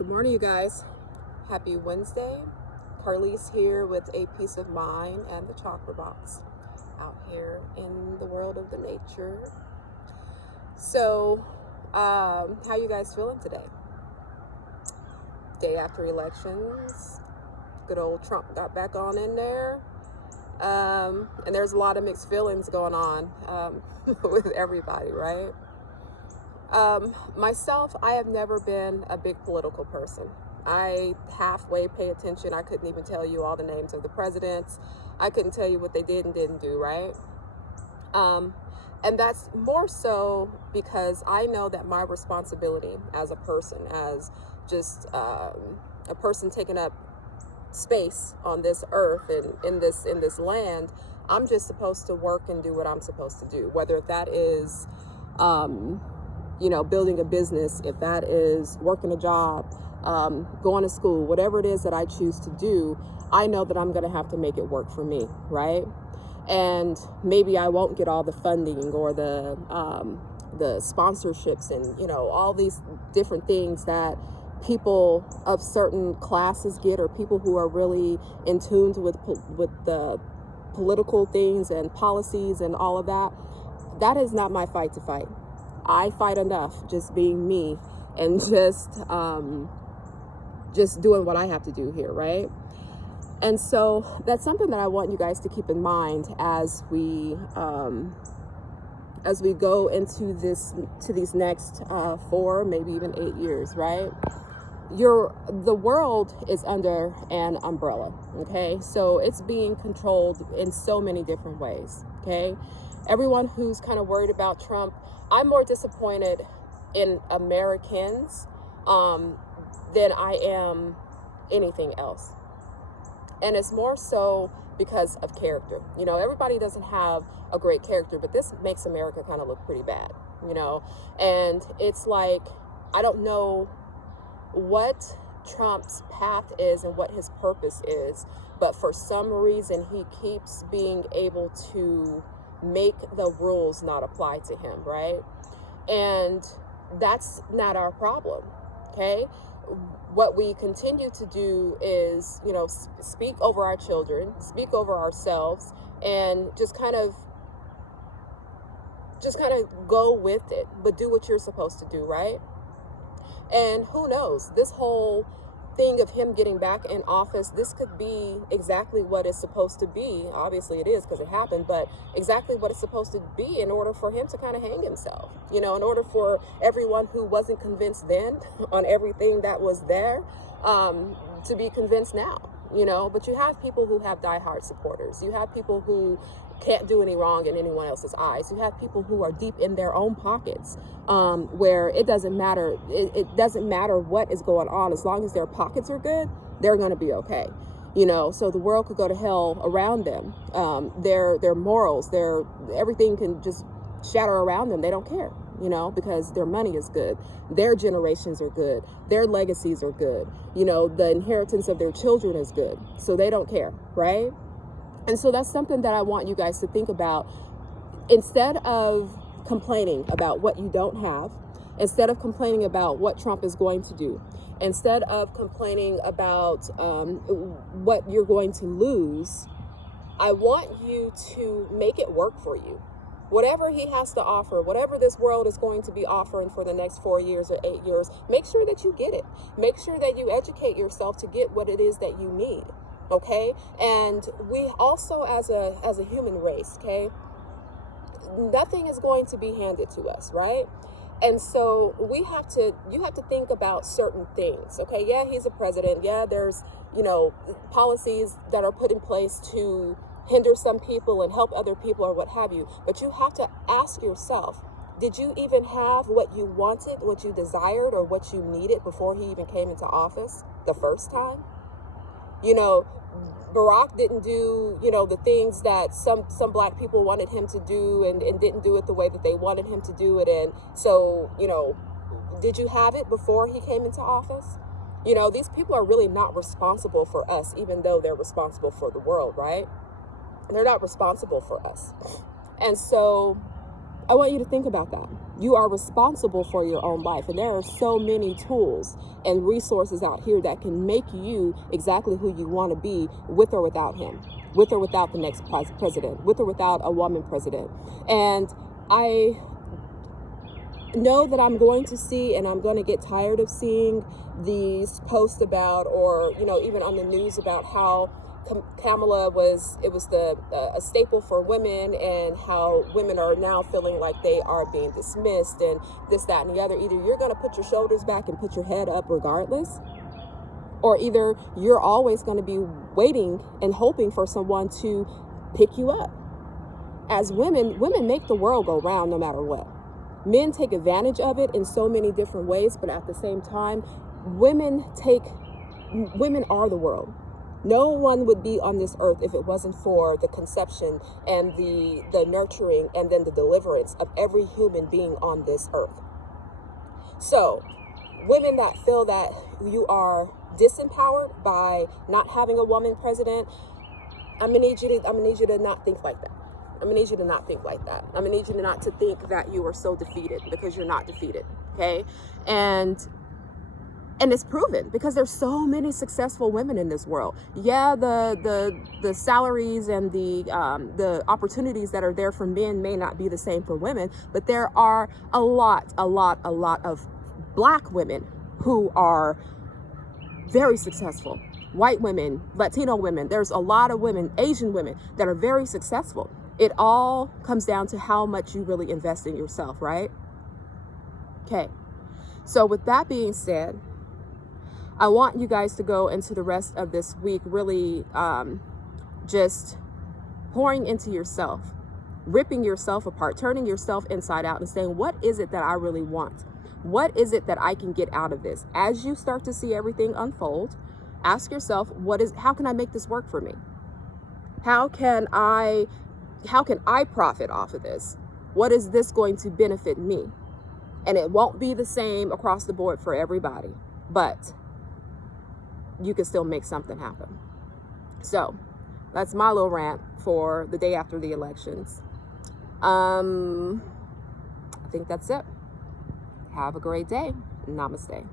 Good morning, you guys. Happy Wednesday. Carlise here with a peace of mind and the chakra box out here in the world of the nature. So, how you guys feeling today? Day after elections, good old Trump got back on in there. And there's a lot of mixed feelings going on with everybody, right? Myself, I have never been a big political person. I halfway pay attention. I couldn't even tell you all the names of the presidents. I couldn't tell you what they did and didn't do, right? And that's more so because I know that my responsibility as a person, as just a person taking up space on this earth and in this land, I'm just supposed to work and do what I'm supposed to do, whether that is building a business, if that is working a job, going to school, whatever it is that I choose to do, I know that I'm going to have to make it work for me, right? And maybe I won't get all the funding or the sponsorships and, all these different things that people of certain classes get, or people who are really in tune with the political things and policies and all of that. That is not my fight to fight. I fight enough just being me and just doing what I have to do here, right? And so that's something that I want you guys to keep in mind as we go into these next 4, maybe even 8 years, right? The world is under an umbrella, okay? So it's being controlled in so many different ways, okay? Everyone who's kind of worried about Trump, I'm more disappointed in Americans than I am anything else. And it's more so because of character. Everybody doesn't have a great character, but this makes America kind of look pretty bad, And it's like, I don't know what Trump's path is and what his purpose is, but for some reason he keeps being able to make the rules not apply to him, right? And that's not our problem, okay? What we continue to do is, speak over our children, speak over ourselves, and just kind of go with it, but do what you're supposed to do, right? And who knows, this whole thing of him getting back in office, this could be exactly what it's supposed to be. Obviously it is because it happened, but exactly what it's supposed to be in order for him to kind of hang himself, in order for everyone who wasn't convinced then on everything that was there to be convinced now, but you have people who have diehard supporters. You have people who can't do any wrong in anyone else's eyes. You have people who are deep in their own pockets, where it doesn't matter. It doesn't matter what is going on. As long as their pockets are good, they're going to be okay. So the world could go to hell around them. Their morals, everything can just shatter around them. They don't care, because their money is good. Their generations are good. Their legacies are good. The inheritance of their children is good. So they don't care, right? And so that's something that I want you guys to think about. Instead of complaining about what you don't have, instead of complaining about what Trump is going to do, instead of complaining about what you're going to lose, I want you to make it work for you. Whatever he has to offer, whatever this world is going to be offering for the next 4 years or 8 years, make sure that you get it. Make sure that you educate yourself to get what it is that you need. Okay, and we also, as a human race, okay, nothing is going to be handed to us, right? And so you have to think about certain things. Okay, yeah, he's a president. Yeah, there's policies that are put in place to hinder some people and help other people or what have you. But you have to ask yourself, did you even have what you wanted, what you desired, or what you needed before he even came into office the first time? Barack didn't do, the things that some black people wanted him to do and didn't do it the way that they wanted him to do it. And so, did you have it before he came into office? These people are really not responsible for us, even though they're responsible for the world, right? They're not responsible for us. And so I want you to think about that. You are responsible for your own life, and there are so many tools and resources out here that can make you exactly who you want to be, with or without him, with or without the next president, with or without a woman president. And I know that I'm going to see, and I'm going to get tired of seeing these posts about, or even on the news about how Kamala was a staple for women, and how women are now feeling like they are being dismissed, and this, that, and the other. Either you're going to put your shoulders back and put your head up regardless, or either you're always going to be waiting and hoping for someone to pick you up. As women make the world go round no matter what. Men take advantage of it in so many different ways, but at the same time, women are the world. No one would be on this earth if it wasn't for the conception and the nurturing and then the deliverance of every human being on this earth. So, women that feel that you are disempowered by not having a woman president, I'm gonna need you to not think like that. I'm gonna need you to not think like that. I'm gonna need you to not to think that you are so defeated, because you're not defeated, okay? And it's proven, because there's so many successful women in this world. Yeah, the salaries and the opportunities that are there for men may not be the same for women, but there are a lot of Black women who are very successful. White women, Latino women, there's a lot of women, Asian women that are very successful. It all comes down to how much you really invest in yourself, right? Okay. So with that being said, I want you guys to go into the rest of this week really just pouring into yourself, ripping yourself apart, turning yourself inside out and saying, what is it that I really want? What is it that I can get out of this? As you start to see everything unfold, ask yourself, how can I make this work for me? How can I profit off of this? What is this going to benefit me? And it won't be the same across the board for everybody, but you can still make something happen. So that's my little rant for the day after the elections. I think that's it. Have a great day. Namaste.